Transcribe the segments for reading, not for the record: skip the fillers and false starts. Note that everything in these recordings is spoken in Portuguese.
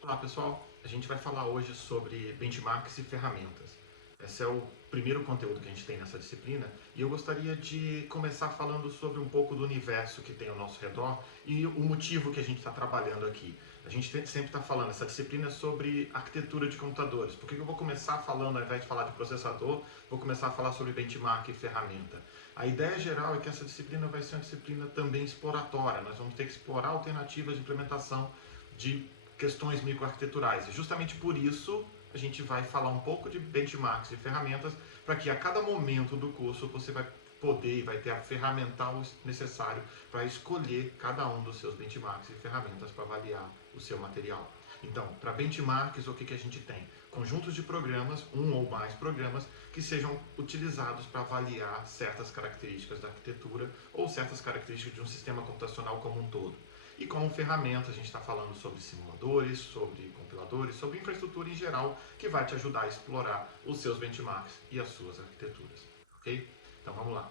Olá pessoal, a gente vai falar hoje sobre benchmarks e ferramentas. Esse é o primeiro conteúdo que a gente tem nessa disciplina e eu gostaria de começar falando sobre um pouco do universo que tem ao nosso redor e o motivo que a gente está trabalhando aqui. A gente sempre está falando, essa disciplina é sobre arquitetura de computadores. Por que eu vou começar falando, ao invés de falar de processador, vou começar a falar sobre benchmark e ferramenta? A ideia geral é que essa disciplina vai ser uma disciplina também exploratória. Nós vamos ter que explorar alternativas de implementação de questões microarquiteturais. E justamente por isso a gente vai falar um pouco de benchmarks e ferramentas para que a cada momento do curso você vai poder e vai ter a ferramental necessário para escolher cada um dos seus benchmarks e ferramentas para avaliar o seu material. Então, para benchmarks, o que a gente tem? Conjuntos de programas, um ou mais programas, que sejam utilizados para avaliar certas características da arquitetura ou certas características de um sistema computacional como um todo. E como ferramenta, a gente está falando sobre simuladores, sobre compiladores, sobre infraestrutura em geral, que vai te ajudar a explorar os seus benchmarks e as suas arquiteturas. Ok? Então vamos lá.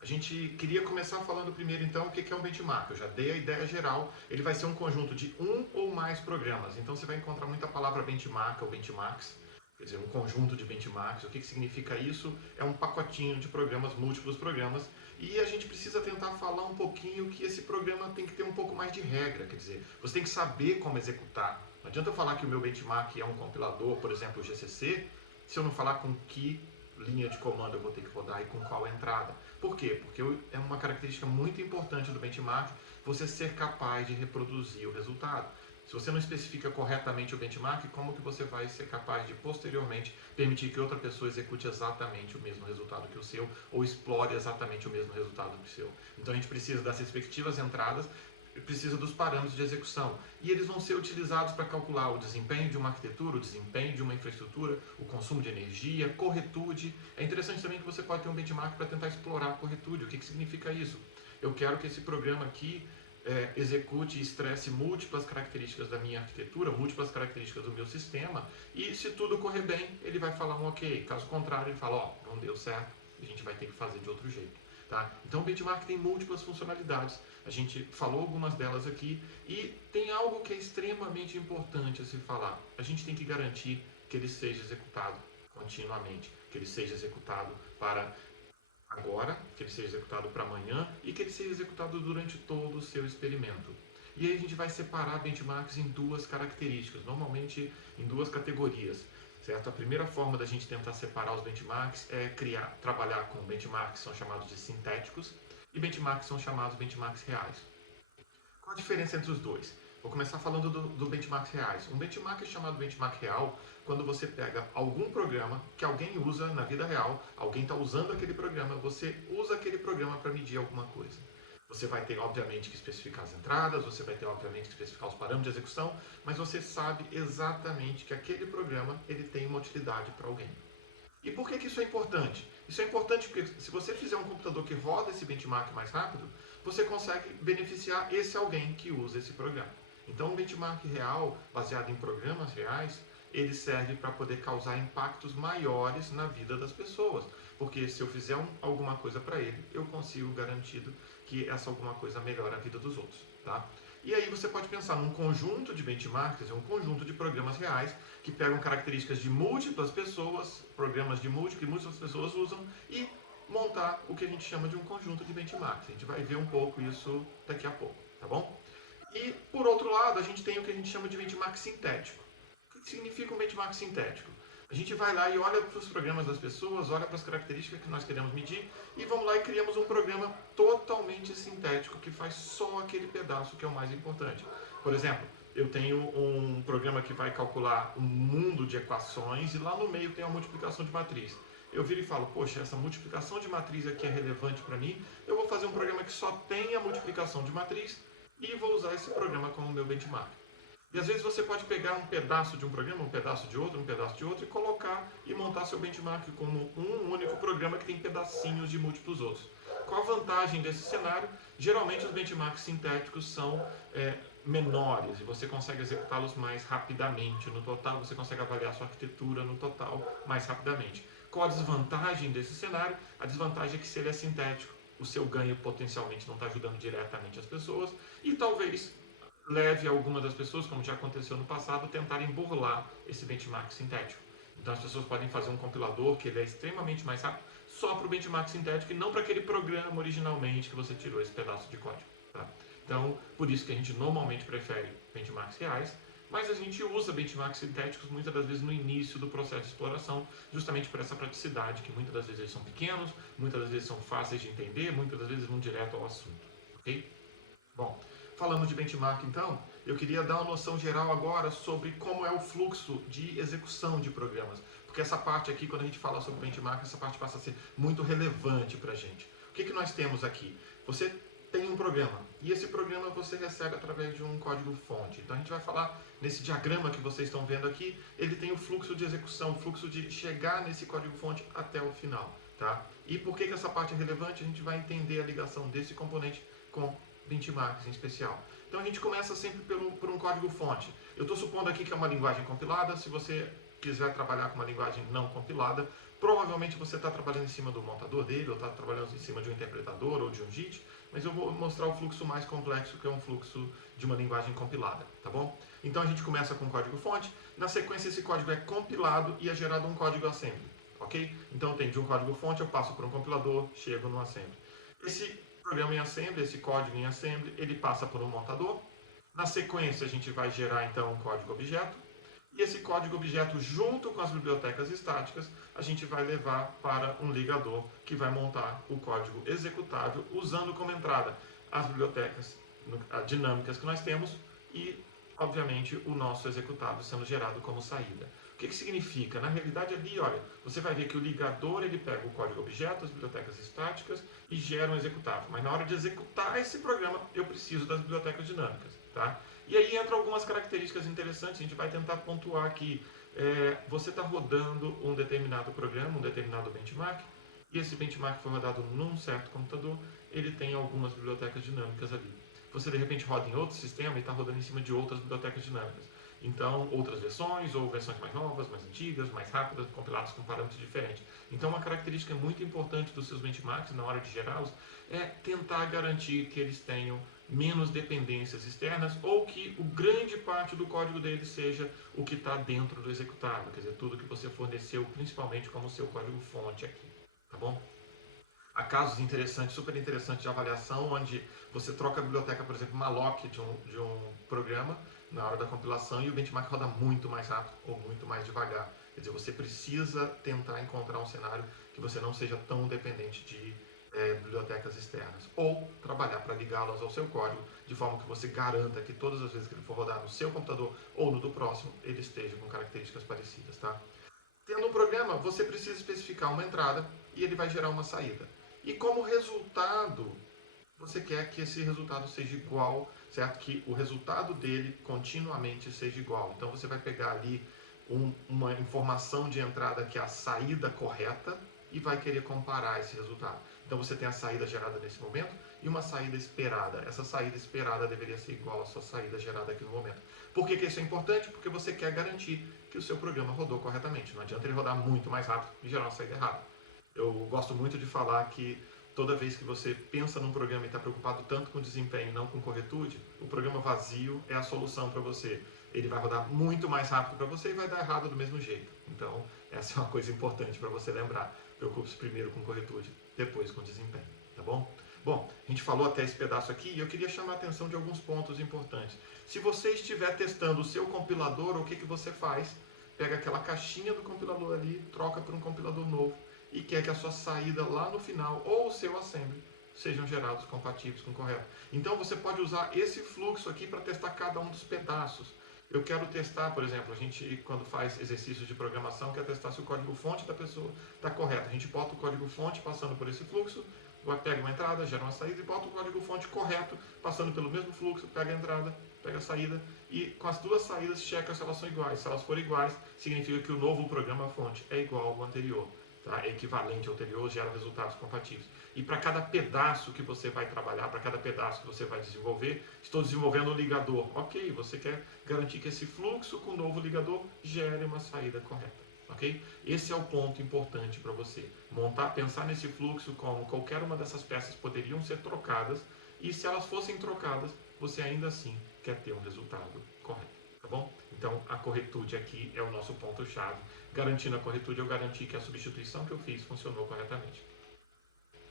A gente queria começar falando primeiro então o que é um benchmark. Eu já dei a ideia geral, ele vai ser um conjunto de um ou mais programas. Então você vai encontrar muita palavra benchmark ou benchmarks, quer dizer, um conjunto de benchmarks. O que significa isso? É um pacotinho de programas, múltiplos programas, e a gente precisa tentar falar um pouquinho que esse programa tem que ter um pouco mais de regra, quer dizer, você tem que saber como executar. Não adianta eu falar que o meu benchmark é um compilador, por exemplo, o GCC, se eu não falar com que linha de comando eu vou ter que rodar e com qual entrada. Por quê? Porque é uma característica muito importante do benchmark você ser capaz de reproduzir o resultado. Se você não especifica corretamente o benchmark, como que você vai ser capaz de posteriormente permitir que outra pessoa execute exatamente o mesmo resultado que o seu ou explore exatamente o mesmo resultado que o seu? Então a gente precisa das respectivas entradas, precisa dos parâmetros de execução. E eles vão ser utilizados para calcular o desempenho de uma arquitetura, o desempenho de uma infraestrutura, o consumo de energia, corretude. É interessante também que você pode ter um benchmark para tentar explorar a corretude. O que significa isso? Eu quero que esse programa aqui execute e estresse múltiplas características da minha arquitetura, múltiplas características do meu sistema, e se tudo correr bem, ele vai falar um ok. Caso contrário, ele fala, ó, não deu certo, a gente vai ter que fazer de outro jeito. Tá? Então o benchmark tem múltiplas funcionalidades, a gente falou algumas delas aqui, e tem algo que é extremamente importante a se falar. A gente tem que garantir que ele seja executado continuamente, que ele seja executado para agora, que ele seja executado para amanhã e que ele seja executado durante todo o seu experimento. E aí a gente vai separar benchmarks em duas características, normalmente em duas categorias. Certo? A primeira forma da gente tentar separar os benchmarks é trabalhar com benchmarks que são chamados de sintéticos e benchmarks que são chamados benchmarks reais. Qual a diferença entre os dois? Vou começar falando do benchmarks reais. Um benchmark é chamado benchmark real quando você pega algum programa que alguém usa na vida real, alguém está usando aquele programa, você usa aquele programa para medir alguma coisa. Você vai ter, obviamente, que especificar as entradas, você vai ter, obviamente, que especificar os parâmetros de execução, mas você sabe exatamente que aquele programa ele tem uma utilidade para alguém. E por que isso é importante? Isso é importante porque se você fizer um computador que roda esse benchmark mais rápido, você consegue beneficiar esse alguém que usa esse programa. Então, um benchmark real, baseado em programas reais, ele serve para poder causar impactos maiores na vida das pessoas. Porque se eu fizer alguma coisa para ele, eu consigo garantido que essa alguma coisa melhora a vida dos outros. Tá? E aí você pode pensar num conjunto de benchmarks, um conjunto de programas reais que pegam características de múltiplas pessoas, programas de que múltiplas pessoas usam e montar o que a gente chama de um conjunto de benchmarks. A gente vai ver um pouco isso daqui a pouco, tá bom? E, por outro lado, a gente tem o que a gente chama de benchmark sintético. O que significa um benchmark sintético? A gente vai lá e olha para os programas das pessoas, olha para as características que nós queremos medir e vamos lá e criamos um programa totalmente sintético que faz só aquele pedaço que é o mais importante. Por exemplo, eu tenho um programa que vai calcular um mundo de equações e lá no meio tem a multiplicação de matriz. Eu viro e falo, poxa, essa multiplicação de matriz aqui é relevante para mim, eu vou fazer um programa que só tem a multiplicação de matriz e vou usar esse programa como meu benchmark. E às vezes você pode pegar um pedaço de um programa, um pedaço de outro, um pedaço de outro e colocar e montar seu benchmark como um único programa que tem pedacinhos de múltiplos outros. Qual a vantagem desse cenário? Geralmente os benchmarks sintéticos são menores e você consegue executá-los mais rapidamente. No total, você consegue avaliar sua arquitetura no total mais rapidamente. Qual a desvantagem desse cenário? A desvantagem é que se ele é sintético, o seu ganho potencialmente não está ajudando diretamente as pessoas e talvez leve algumas das pessoas, como já aconteceu no passado, tentarem burlar esse benchmark sintético. Então as pessoas podem fazer um compilador que ele é extremamente mais rápido só para o benchmark sintético e não para aquele programa originalmente que você tirou esse pedaço de código. Tá? Então, por isso que a gente normalmente prefere benchmarks reais, mas a gente usa benchmarks sintéticos muitas das vezes no início do processo de exploração, justamente por essa praticidade, que muitas das vezes eles são pequenos, muitas das vezes são fáceis de entender, muitas das vezes vão direto ao assunto. Ok? Bom, falamos de benchmark então, eu queria dar uma noção geral agora sobre como é o fluxo de execução de programas. Porque essa parte aqui, quando a gente fala sobre benchmark, essa parte passa a ser muito relevante para a gente. O que nós temos aqui? Você tem um programa, e esse programa você recebe através de um código-fonte. Então a gente vai falar nesse diagrama que vocês estão vendo aqui, ele tem o fluxo de execução, o fluxo de chegar nesse código-fonte até o final. Tá? E por que essa parte é relevante? A gente vai entender a ligação desse componente com benchmarks em especial. Então a gente começa sempre por um código-fonte. Eu estou supondo aqui que é uma linguagem compilada. Se você quiser trabalhar com uma linguagem não compilada, provavelmente você está trabalhando em cima do montador dele, ou está trabalhando em cima de um interpretador ou de um JIT, mas eu vou mostrar o fluxo mais complexo, que é um fluxo de uma linguagem compilada, tá bom? Então a gente começa com o código-fonte, na sequência esse código é compilado e é gerado um código assembly, ok? Então tem de um código-fonte, eu passo por um compilador, chego no assembly. Esse programa em assembly, esse código em assembly, ele passa por um montador. Na sequência a gente vai gerar então um código objeto. E esse código objeto, junto com as bibliotecas estáticas, a gente vai levar para um ligador que vai montar o código executável usando como entrada as bibliotecas dinâmicas que nós temos e, obviamente, o nosso executável sendo gerado como saída. O que significa? Na realidade ali, olha, você vai ver que o ligador ele pega o código objeto, as bibliotecas estáticas e gera um executável. Mas na hora de executar esse programa, eu preciso das bibliotecas dinâmicas, tá? E aí entram algumas características interessantes, a gente vai tentar pontuar aqui. Você está rodando um determinado programa, um determinado benchmark, e esse benchmark foi rodado num certo computador, ele tem algumas bibliotecas dinâmicas ali. Você de repente roda em outro sistema e está rodando em cima de outras bibliotecas dinâmicas. Então, outras versões, ou versões mais novas, mais antigas, mais rápidas, compiladas com parâmetros diferentes. Então, uma característica muito importante dos seus benchmarks, na hora de gerá-los, é tentar garantir que eles tenham menos dependências externas ou que o grande parte do código deles seja o que está dentro do executável, quer dizer, tudo que você forneceu, principalmente como seu código-fonte aqui, tá bom? Há casos interessantes, super interessantes de avaliação, onde você troca a biblioteca, por exemplo, malloc de um programa na hora da compilação e o benchmark roda muito mais rápido ou muito mais devagar. Quer dizer, você precisa tentar encontrar um cenário que você não seja tão dependente de bibliotecas externas. Ou trabalhar para ligá-las ao seu código, de forma que você garanta que todas as vezes que ele for rodar no seu computador ou no do próximo, ele esteja com características parecidas, tá? Tendo um programa, você precisa especificar uma entrada e ele vai gerar uma saída. E como resultado, você quer que esse resultado seja igual, certo? Que o resultado dele continuamente seja igual. Então você vai pegar ali uma informação de entrada que é a saída correta e vai querer comparar esse resultado. Então você tem a saída gerada nesse momento e uma saída esperada. Essa saída esperada deveria ser igual à sua saída gerada aqui no momento. Por que isso é importante? Porque você quer garantir que o seu programa rodou corretamente. Não adianta ele rodar muito mais rápido e gerar uma saída errada. Eu gosto muito de falar que toda vez que você pensa num programa e está preocupado tanto com desempenho e não com corretude, o programa vazio é a solução para você. Ele vai rodar muito mais rápido para você e vai dar errado do mesmo jeito. Então, essa é uma coisa importante para você lembrar. Preocupe-se primeiro com corretude, depois com desempenho, tá bom? Bom, a gente falou até esse pedaço aqui e eu queria chamar a atenção de alguns pontos importantes. Se você estiver testando o seu compilador, o que você faz? Pega aquela caixinha do compilador ali, troca por um compilador novo e quer que a sua saída lá no final ou o seu assembly sejam gerados compatíveis com o correto. Então você pode usar esse fluxo aqui para testar cada um dos pedaços. Eu quero testar, por exemplo, a gente quando faz exercícios de programação quer testar se o código-fonte da pessoa está correto. A gente bota o código-fonte passando por esse fluxo, pega uma entrada, gera uma saída e bota o código-fonte correto, passando pelo mesmo fluxo, pega a entrada, pega a saída e com as duas saídas checa se elas são iguais. Se elas forem iguais, significa que o novo programa-fonte é igual ao anterior. Tá? É equivalente ao anterior, gera resultados compatíveis. E para cada pedaço que você vai trabalhar, para cada pedaço que você vai desenvolver, estou desenvolvendo um ligador. Ok, você quer garantir que esse fluxo com o novo ligador gere uma saída correta. Okay? Esse é o ponto importante para você. Pensar nesse fluxo como qualquer uma dessas peças poderiam ser trocadas e se elas fossem trocadas, você ainda assim quer ter um resultado correto, tá bom? Então a corretude aqui é o nosso ponto-chave. Garantindo a corretude, eu garanti que a substituição que eu fiz funcionou corretamente.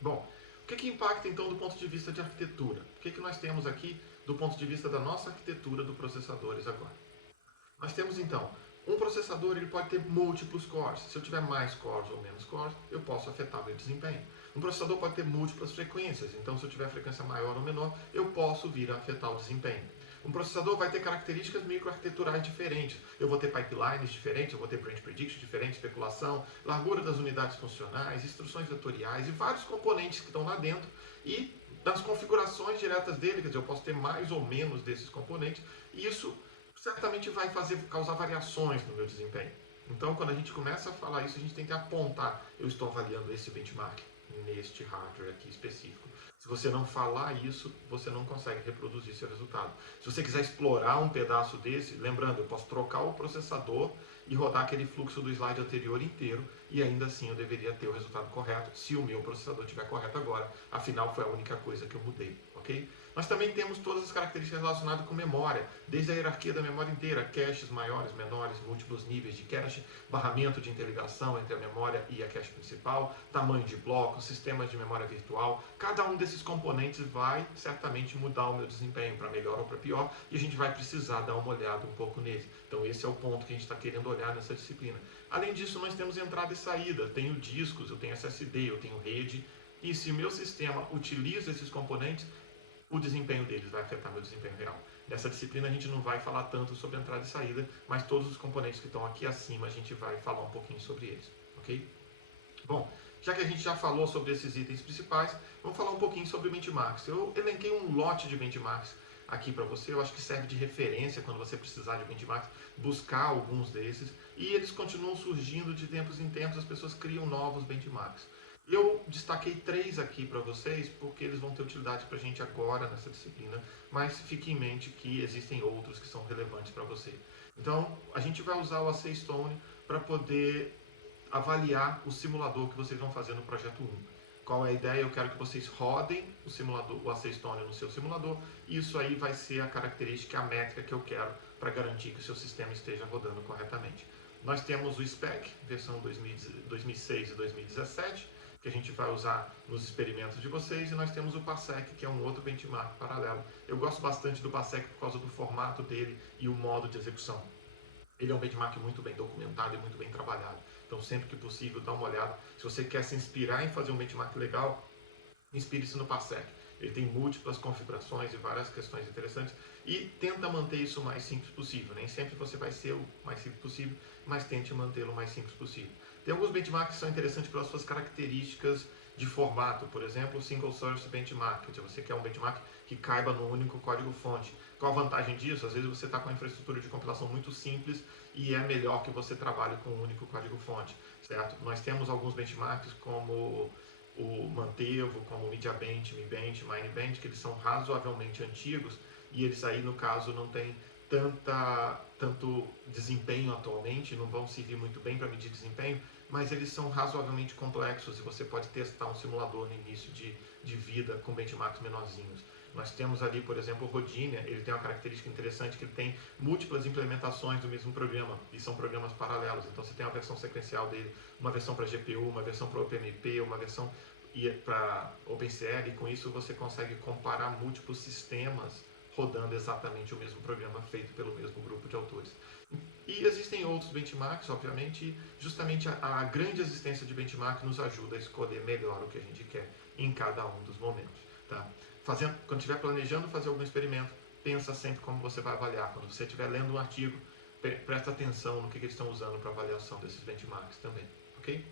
Bom, o que impacta então do ponto de vista de arquitetura? O que nós temos aqui do ponto de vista da nossa arquitetura do processadores agora? Nós temos então, um processador ele pode ter múltiplos cores. Se eu tiver mais cores ou menos cores, eu posso afetar meu desempenho. Um processador pode ter múltiplas frequências, então se eu tiver frequência maior ou menor, eu posso vir a afetar o desempenho. Um processador vai ter características microarquiteturais diferentes. Eu vou ter pipelines diferentes, eu vou ter branch prediction diferente, especulação, largura das unidades funcionais, instruções vetoriais e vários componentes que estão lá dentro e das configurações diretas dele, quer dizer, eu posso ter mais ou menos desses componentes e isso certamente vai causar variações no meu desempenho. Então, quando a gente começa a falar isso, a gente tem que apontar, eu estou avaliando esse benchmark neste hardware aqui específico. Se você não falar isso, você não consegue reproduzir seu resultado. Se você quiser explorar um pedaço desse, lembrando, eu posso trocar o processador e rodar aquele fluxo do slide anterior inteiro e ainda assim eu deveria ter o resultado correto se o meu processador estiver correto agora. Afinal, foi a única coisa que eu mudei, ok? Nós também temos todas as características relacionadas com memória, desde a hierarquia da memória inteira, caches maiores, menores, múltiplos níveis de cache, barramento de interligação entre a memória e a cache principal, tamanho de blocos, sistemas de memória virtual. Cada um desses componentes vai certamente mudar o meu desempenho para melhor ou para pior e a gente vai precisar dar uma olhada um pouco nele. Então esse é o ponto que a gente está querendo olhar nessa disciplina. Além disso, nós temos entrada e saída, eu tenho discos, eu tenho SSD, eu tenho rede, e se o meu sistema utiliza esses componentes, o desempenho deles vai afetar meu desempenho real. Nessa disciplina a gente não vai falar tanto sobre entrada e saída, mas todos os componentes que estão aqui acima a gente vai falar um pouquinho sobre eles, ok? Bom, já que a gente já falou sobre esses itens principais, vamos falar um pouquinho sobre benchmarks. Eu elenquei um lote de benchmarks aqui para você, eu acho que serve de referência quando você precisar de benchmarks, buscar alguns desses, e eles continuam surgindo de tempos em tempos, as pessoas criam novos benchmarks. Eu destaquei 3 aqui para vocês, porque eles vão ter utilidade para a gente agora nessa disciplina, mas fique em mente que existem outros que são relevantes para você. Então, a gente vai usar o AC Stone para poder avaliar o simulador que vocês vão fazer no projeto 1. Qual é a ideia? Eu quero que vocês rodem o simulador, o AC Stone no seu simulador, e isso aí vai ser a característica, a métrica que eu quero para garantir que o seu sistema esteja rodando corretamente. Nós temos o SPEC, versão 2006 e 2017, que a gente vai usar nos experimentos de vocês, e nós temos o PASEC, que é um outro benchmark paralelo. Eu gosto bastante do PASEC por causa do formato dele e o modo de execução. Ele é um benchmark muito bem documentado e muito bem trabalhado. Então, sempre que possível, dá uma olhada. Se você quer se inspirar em fazer um benchmark legal, inspire-se no PASEC. Ele tem múltiplas configurações e várias questões interessantes e tenta manter isso o mais simples possível. Nem sempre você vai ser o mais simples possível, mas tente mantê-lo o mais simples possível. Tem alguns benchmarks que são interessantes pelas suas características de formato, por exemplo, o Single Source Benchmark, você quer um benchmark que caiba no único código-fonte. Qual a vantagem disso? Às vezes você está com uma infraestrutura de compilação muito simples e é melhor que você trabalhe com um único código-fonte, certo? Nós temos alguns benchmarks como o Mantevo, como o MediaBench, MiBench, MineBench, que eles são razoavelmente antigos e eles aí, no caso, não têm tanto desempenho atualmente, não vão servir muito bem para medir desempenho, mas eles são razoavelmente complexos e você pode testar um simulador no início de vida com benchmarks menorzinhos. Nós temos ali, por exemplo, o Rodinia, ele tem uma característica interessante que ele tem múltiplas implementações do mesmo programa, e são programas paralelos. Então você tem uma versão sequencial dele, uma versão para GPU, uma versão para OpenMP, uma versão para OpenCL, e com isso você consegue comparar múltiplos sistemas rodando exatamente o mesmo programa feito pelo mesmo grupo de autores. E existem outros benchmarks, obviamente, justamente a grande existência de benchmark nos ajuda a escolher melhor o que a gente quer em cada um dos momentos. Tá? Quando estiver planejando fazer algum experimento, pensa sempre como você vai avaliar. Quando você estiver lendo um artigo, presta atenção no que eles estão usando para avaliação desses benchmarks também. Ok?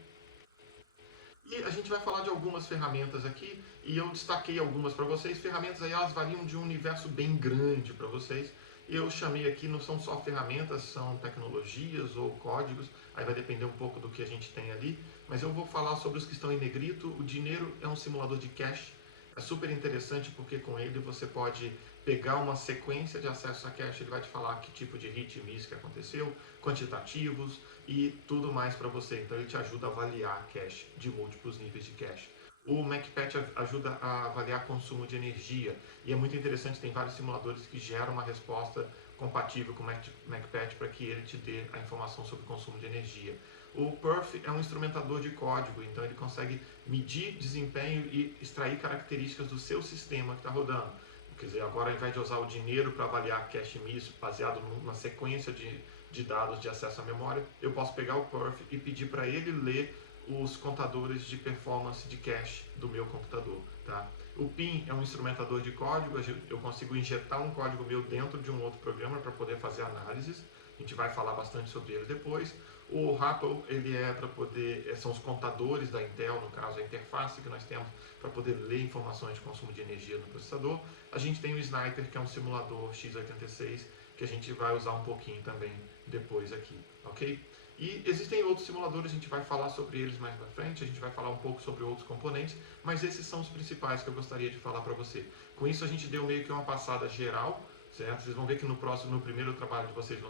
E a gente vai falar de algumas ferramentas aqui, e eu destaquei algumas para vocês. Ferramentas aí, elas variam de um universo bem grande para vocês. Eu chamei aqui, não são só ferramentas, são tecnologias ou códigos, aí vai depender um pouco do que a gente tem ali, mas eu vou falar sobre os que estão em negrito. O Dinero é um simulador de cache, é super interessante porque com ele você pode pegar uma sequência de acesso a cache, ele vai te falar que tipo de hit e miss que aconteceu, quantitativos e tudo mais para você. Então ele te ajuda a avaliar cache de múltiplos níveis de cache. O MacPet ajuda a avaliar consumo de energia e é muito interessante, tem vários simuladores que geram uma resposta compatível com o MacPet para que ele te dê a informação sobre o consumo de energia. O Perf é um instrumentador de código, então ele consegue medir desempenho e extrair características do seu sistema que está rodando. Quer dizer, agora ao invés de usar o dinheiro para avaliar cache miss baseado numa sequência de dados de acesso à memória, eu posso pegar o Perf e pedir para ele ler os contadores de performance de cache do meu computador. Tá? O PIN é um instrumentador de código, eu consigo injetar um código meu dentro de um outro programa para poder fazer análises. A gente vai falar bastante sobre ele depois. O RAPL, ele é para poder, são os contadores da Intel, no caso a interface que nós temos para poder ler informações de consumo de energia no processador. A gente tem o Sniper, que é um simulador x86, que a gente vai usar um pouquinho também depois aqui, ok? E existem outros simuladores, a gente vai falar sobre eles mais pra frente, a gente vai falar um pouco sobre outros componentes, mas esses são os principais que eu gostaria de falar para você. Com isso a gente deu meio que uma passada geral, certo? Vocês vão ver que no primeiro trabalho de vocês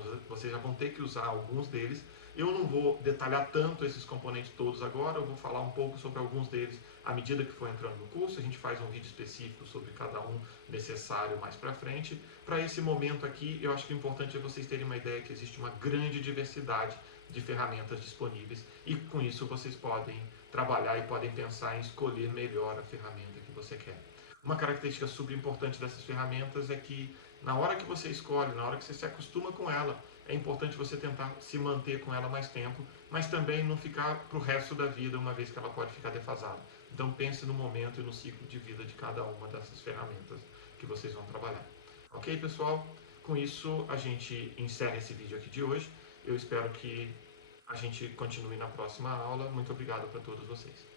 já vão ter que usar alguns deles. Eu não vou detalhar tanto esses componentes todos agora, eu vou falar um pouco sobre alguns deles à medida que for entrando no curso. A gente faz um vídeo específico sobre cada um necessário mais para frente. Para esse momento aqui, eu acho que o importante é vocês terem uma ideia que existe uma grande diversidade de ferramentas disponíveis e com isso vocês podem trabalhar e podem pensar em escolher melhor a ferramenta que você quer. Uma característica super importante dessas ferramentas é que na hora que você escolhe, na hora que você se acostuma com ela, é importante você tentar se manter com ela mais tempo, mas também não ficar para o resto da vida, uma vez que ela pode ficar defasada. Então pense no momento e no ciclo de vida de cada uma dessas ferramentas que vocês vão trabalhar. Ok, pessoal? Com isso, a gente encerra esse vídeo aqui de hoje. Eu espero que a gente continue na próxima aula. Muito obrigado para todos vocês.